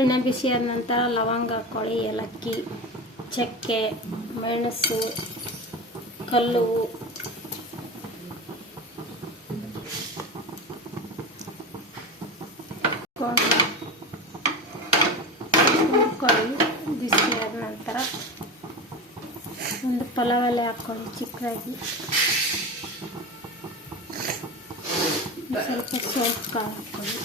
ಎಣ್ಣೆ ಬಿಸಿಯಾದ ನಂತರ ಲವಂಗ ಹಾಕ್ಕೊಳ್ಳಿ, ಏಲಕ್ಕಿ, ಚಕ್ಕೆ, ಮೆಣಸು, ಕಲ್ಲು, ಹುರ್ಕೊಳ್ಳಿ. ಬಿಸಿಯಾದ ನಂತರ ಒಂದು ಪಲಾವ್ ಎಲೆ ಹಾಕ್ಕೊಳ್ಳಿ ಚಿಕ್ಕದಾಗಿ, ಸ್ವಲ್ಪ ಸೋಂಪು ಕಾಳು ಹಾಕ್ಕೊಳ್ಳಿ,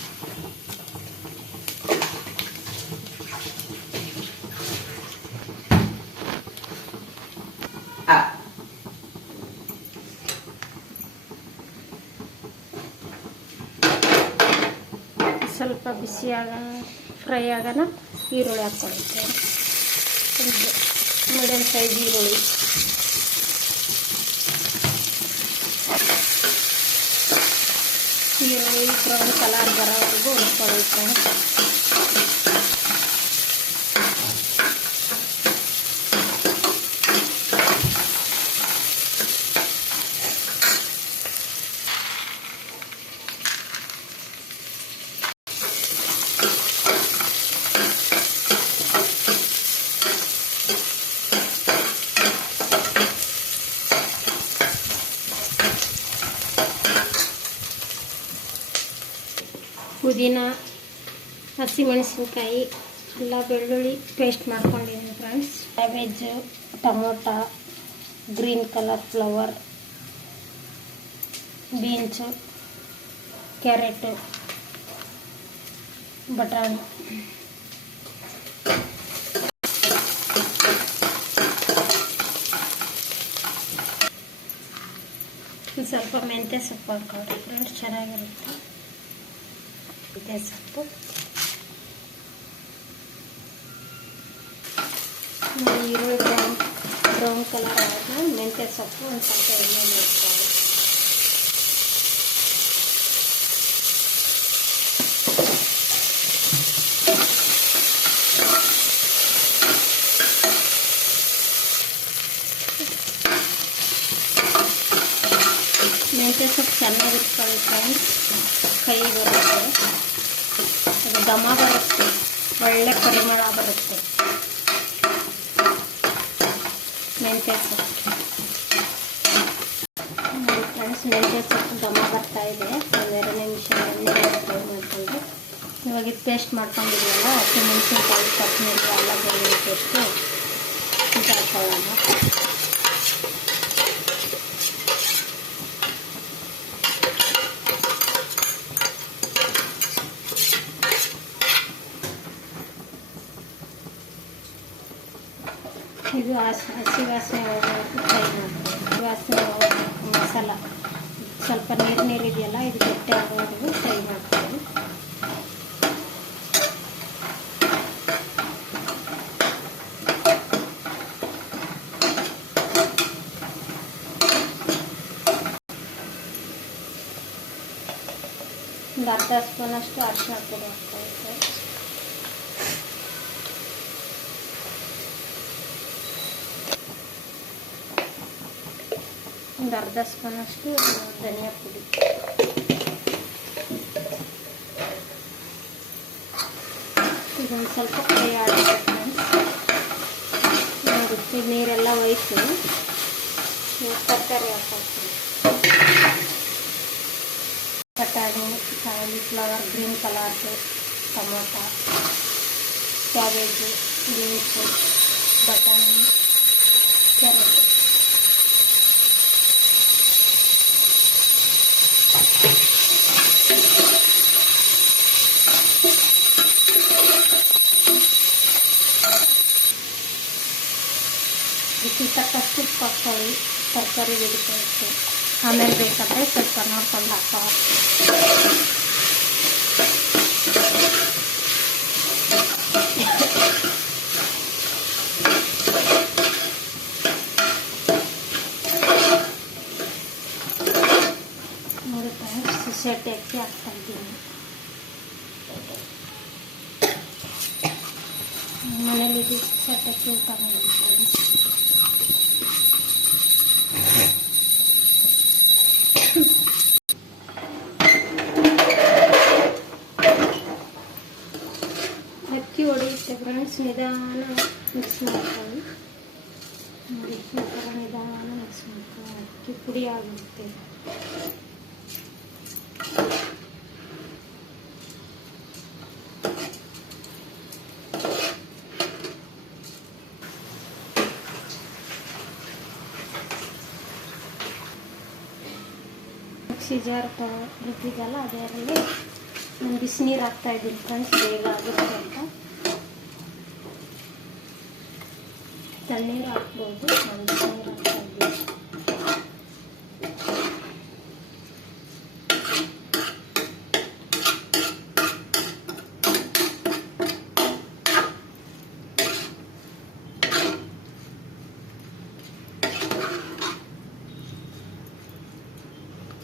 ಸ್ವಲ್ಪ ಬಿಸಿಯಾಗ ಫ್ರೈ ಆಗೋಣ ಈರುಳ್ಳಿ ಹಾಕ್ಕೊಳ್ಳುತ್ತೆ. ಮೀಡಿಯಮ್ ಸೈಜ್ ಈರುಳ್ಳಿ, ಬ್ರೌನ್ ಕಲರ್ ಬರೋವರೆಗೂ ಹುರ್ಕೊಳ್ಳುತ್ತೆ. ಪುದೀನ, ಹಸಿಮೆಣಸಿನ್ಕಾಯಿ, ಎಲ್ಲ ಬೆಳ್ಳುಳ್ಳಿ ಪೇಸ್ಟ್ ಮಾಡ್ಕೊಂಡಿದ್ದೀನಿ friends. Cabbage, tomato, green colour flower, beans, carrot, ಬಟಾಣಿ, ಸ್ವಲ್ಪ ಮೆಂತ್ಯ ಸೊಪ್ಪು ಹಾಕ್ಕೊಳ್ರಿ ಫ್ರೆಂಡ್ಸ್, ಚೆನ್ನಾಗಿರುತ್ತೆ. ಮೆಂತ್ಯ ಸೊಪ್ಪು, ಈರುಳ್ಳಿ ಬ್ರೌನ್ ಕಲರ್ ಆದ್ಮೇಲೆ ಮೆಂತ್ಯ ಸೊಪ್ಪು ಒಂದು ಸ್ವಲ್ಪ ಎಣ್ಣೆ ಹಾಕ್ಕೊಳ್ಳಿ. ಮೆಂತ್ಯ ಸೊಪ್ಪು ಚೆನ್ನಾಗಿ ಇಟ್ಕೊಳ್ಳಿ ಫ್ರೆಂಡ್ಸ್, ಕೈ ಬರುತ್ತೆ, ಅದು ಘಮ ಬರುತ್ತೆ, ಒಳ್ಳೆ ಪರಿಮಳ ಬರುತ್ತೆ ಮೆಂತ್ಯ ಸೊಪ್ಪು. ನೋಡಿ ಫ್ರೆಂಡ್ಸ್, ಮೆಂತ್ಯ ಸೊಪ್ಪು ಘಮ ಬರ್ತಾ ಇದೆ. ಒಂದೆರಡು ನಿಮಿಷ ಎಣ್ಣೆ ಫ್ರೈ ಮಾಡಿಕೊಂಡು ಇವಾಗ ಇದು ಪೇಸ್ಟ್ ಮಾಡ್ಕೊಂಡಿದ್ದೀವಲ್ಲ, ಹಸಿಮೆಣಸಿನ್ಕಾಯಿ, ಕೊತ್ತಂಬರಿ, ಎಲ್ಲ ಬೆಳ್ಳುಳ್ಳಿ ಪೇಸ್ಟು ಇದು ಹಾಕೊಳ್ಳೋಣ. ಇದು ಹಸಿ ವಾಸನೆ ಹೋಗೋದು ಫ್ರೈ ಮಾಡ್ತೀವಿ. ವಾಸನೆ ಹೋಗೋದು ಮಸಾಲ ಸ್ವಲ್ಪ ನೀರು ಇದೆಯಲ್ಲ, ಇದು ಗಟ್ಟಿ ಆಗೋವರೆಗೂ ಫ್ರೈ ಮಾಡ್ತೀವಿ. ಒಂದು ಅರ್ಧ ಸ್ಪೂನಷ್ಟು ಅರಿಶಿನ ಪುಡಿ ಹಾಕ್ಕೊಳ್ತೇವೆ. ಒಂದು ಅರ್ಧ ಸ್ಪೂನಷ್ಟು ಧನಿಯಾ ಪುಡಿ, ಇದೊಂದು ಸ್ವಲ್ಪ ಫ್ರೈ ಆಗುತ್ತೆ. ನೋಡಿ ನೀರೆಲ್ಲ ಹೋಯ್ತು, ತರಕಾರಿ ಹಾಕ್ಕೊಳ್ತೀವಿ. ಬಟಾಣಿ, cauliflower, green colours, tomato, cabbage, beans, ಬಟಾಣಿ, ಕ್ಯಾರೆಟ್, ಇದಕ್ಕೆ ತಕ್ಕಷ್ಟು ಉಪ್ಪು ಹಾಕ್ಕೊಳ್ಳಿ. ತರಕಾರಿ ಬೇಯಿಸೋಕ್ಕೆ ಆಮೇಲೆ ಬೇಕಾದರೆ ಸ್ವಲ್ಪ ನೋಡ್ಕೊಂಡು ಹಾಕ್ಕೊಳ್ಳಿ. ನೋಡಿ ಫ್ರೆಂಡ್ಸ್, ಸೆಟ್ ಅಕ್ಕಿ ಹಾಕ್ತಾ ಇದ್ದೀನಿ. ಮನೇಲಿ ಸೆಟ್ ಅಕ್ಕಿ ಊಟ ಮಾಡಿ ಫ್ರೆಂಡ್ಸ್. ಅಕ್ಕಿ ಫ್ರೆಂಡ್ಸ್, ನಿಧಾನ ಮಿಕ್ಸ್ ಮಾಡ್ಕೊಳ್ಳಿ. ನೋಡಿ, ಈ ಥರ ನಿಧಾನ ಮಿಕ್ಸ್ ಮಾಡ್ಕೊಳ್ಳಿ. ಅಕ್ಕಿ ಪುಡಿ ಆಗುತ್ತೆ. ಮಿಕ್ಸಿ ಜಾರ್ ರುಬ್ಬಿದಲ್ಲ, ಅದರಲ್ಲಿ ನಾನು ಬಿಸಿನೀರು ಹಾಕ್ತಾಯಿದ್ದೀನಿ ಫ್ರೆಂಡ್ಸ್, ಬೇಗ ಆಗುತ್ತೆ ಅಂತ. ತಣ್ಣೀರು ಹಾಕ್ಬೋದು, ನಾನು ಬಿಸಿನೀರು ಹಾಕ್ತಾಯಿದ್ದೀನಿ.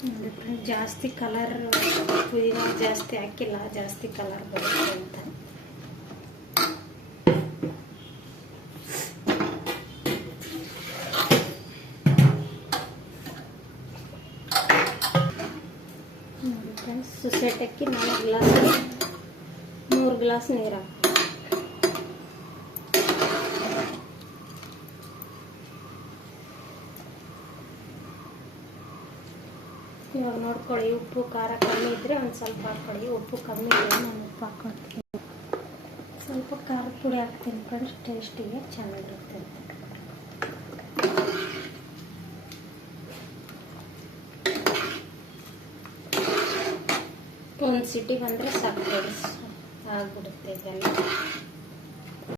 ನೋಡಿ ಫ್ರೆಂಡ್, ಜಾಸ್ತಿ ಕಲರ್ ಪುದೀನ ಜಾಸ್ತಿ ಹಾಕಿಲ್ಲ, ಜಾಸ್ತಿ ಕಲರ್ ಬರುತ್ತೆ ಅಂತ. ನೋಡಿ ಫ್ರೆಂಡ್ಸ್, ಸೊಸೈಟಕ್ಕೆ 3 ಗ್ಲಾಸ್ ನೀರು ಹಾಕಿ. ಇವಾಗ ನೋಡ್ಕೊಳ್ಳಿ, ಉಪ್ಪು ಖಾರ ಕಮ್ಮಿ ಇದ್ದರೆ ಒಂದು ಸ್ವಲ್ಪ ಹಾಕ್ಕೊಳ್ಳಿ. ಉಪ್ಪು ಕಮ್ಮಿ ಇದ್ದರೆ ನಾನು ಉಪ್ಪು ಹಾಕ್ಕೊಳ್ತೀನಿ. ಸ್ವಲ್ಪ ಖಾರದ ಪುಡಿ ಹಾಕ್ತೀನಿ ಫ್ರೆಂಡ್ಸ್, ಟೇಸ್ಟಿಗೆ ಚೆನ್ನಾಗಿರುತ್ತೆ ಅಂತ. ಒಂದು ಸಿಟಿ ಬಂದರೆ ಸಾಕು ಫ್ರೆಂಡ್ಸ್, ಆಗಿಬಿಡುತ್ತೆ ಇದೆಲ್ಲ.